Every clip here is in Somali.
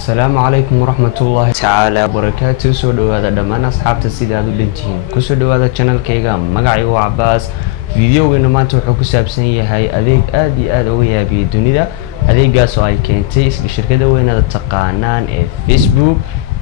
السلام عليكم ورحمة الله تعالى وبركاته. سو دhowaada dhammaan asxaabta sida aad u dhantihiin ku soo dhowaada channelkayga magacaygu waa Cabbaas. Videogeena maanta wuxuu ku saabsan yahay adeeg aad iyo aad uga yaabiyay dunida. Adeegaas oo ay keentay shirkadda weynada taqaanaan ee Facebook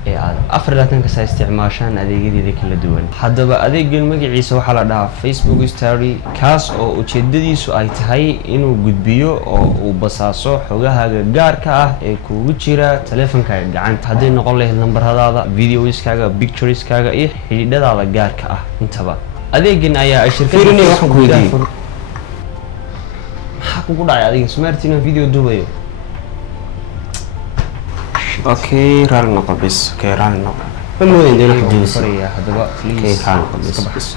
ee aad 24 ka isticmaashaan adeegyadeeda kala duwan. Haddaba adeegan magaciisa waxaa la dhahaa Facebook Story, kaas oo ujeedadiisu ay tahay inuu gudbiyo oo uu basaaso xogahaaga gaarka ah ee kugu jira taleefankaaga gacanta. Hadday noqon lahayd lambaradaada, videoiskaaga, pictureskaaga iyo xidhiidhadaada gaarka ah intaba. adeegan ayaa ay shirkadda maxaa kugu dhacay adiga smartina video duubayo? Okay, run no bis. Okay, run no. Ma moodin inay wax duubaya hadaba please. Okay, run no bis.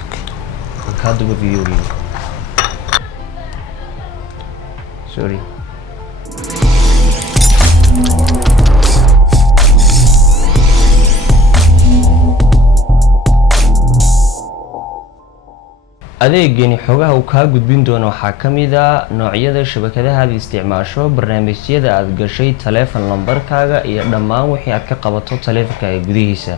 Aan ka duubo videoga. Sorry. adeegani xogaha uu ka gudbin doono waxaa kamid ah noocyada shabakadaha aad isticmaasho, barnaamijyada aad gashay, taleefan lambarkaaga iyo dhammaan wixii aad ka qabato taleefankaaga gudihiisa.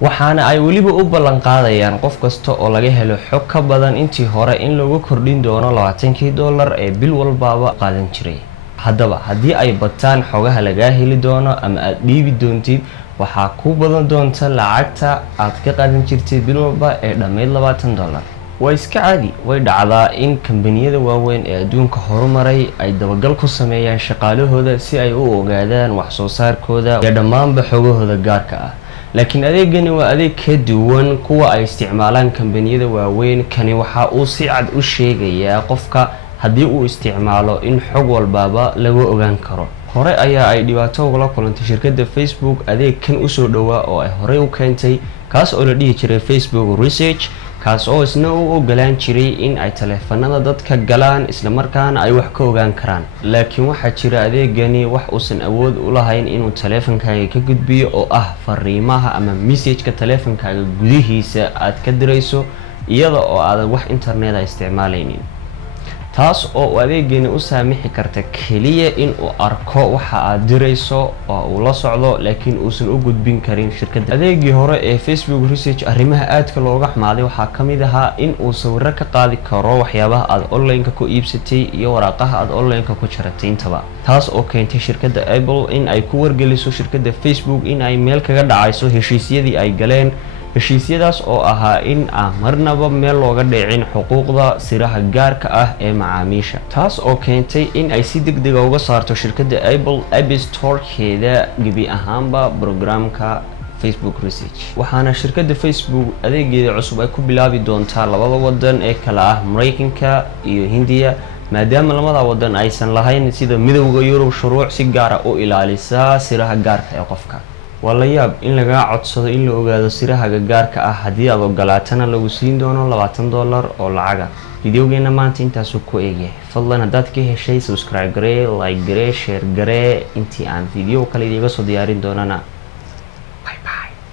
waxaana ay weliba u ballan qaadayaan qof kasta oo laga helo xog ka badan intii hore in lagu kordhin doono $20 ee bil walbaaba qaadan jiray. haddaba haddii ay bataan xogaha laga heli doono ama aad dhiibi doontid, waxaa ku badan doonta lacagta aad ka qaadan jirtay bil walba ee dhammayd $20. waa iska caadi, way dhacdaa in kambaniyada waaweyn ee adduunka horumaray ay dabagal ku sameeyaan shaqaalahooda si ay u ogaadaan wax soo saarkooda iyo dhammaanba xogahooda gaarka ah. laakiin adeegani waa adeeg ka duwan kuwa ay isticmaalaan kambaniyada waaweyn. kani waxa uu si cad u sheegayaa qofka haddii uu isticmaalo in xog walbaaba lagu ogaan karo. hore ayaa ay dhibaato ugala kulantay shirkadda Facebook adeeg kan usoo dhowaa oo ay horey u keentay, kaas oo la dhihi jiray Facebook Research, kaas oo isna u ogolaan jiray in ay taleefanada dadka galaan isla markaana ay wax ka ogaan karaan. laakiin waxaa jira adeegani wax uusan awood u lahayn inuu taleefankaaga ka gudbiyo oo ah fariimaha ama message-ka taleefankaaga gudihiisa aad ka dirayso iyada oo aadan wax internet isticmaalaynin. taas oo adeegani u saamixi karta kaliya in uu arko waxa aad dirayso oo uu la socdo, laakiin uusan u gudbin karin shirkadda. adeegii hore ee Facebook Research arrimaha aadka looga xumaaday waxaa kamid ahaa in uu sawirro ka qaadi karo waxyaabaha aad online-ka ku iibsatay iyo waraaqaha aad online-ka ku jaratay intaba. taas oo keentay shirkadda Apple in ay ku wargeliso shirkadda Facebook in ay meel kaga dhacayso heshiisyadii ay galeen. heshiisyadaas oo ahaa in aan marnaba meel looga dheecin xuquuqda siraha gaarka ah ee macaamiisha. taas oo keentay in ay si degdeg uga saarto shirkadda Apple App Store-keeda gebi ahaanba programka Facebook Research. waxaana shirkadda Facebook adeegeeda cusub ay ku bilaabi doontaa labada wadan ee kala ah Mareykanka iyo Hindiya, maadaama labada wadan aysan lahayn sida midowga Yurub shuruuc si gaar ah u ilaalisa siraha gaarka ee qofka. waa la yaab in laga codsado in la ogaado sirahaaga gaarka ah. haddii aad ogolaatana lagu siin doono $20 oo lacaga. videogeena maanta intaasuu ku eegyahay. fadlan haddaad ka heshay subscribe garee, like garee, share garee. intii aan video kale idiga soo diyaarin doonana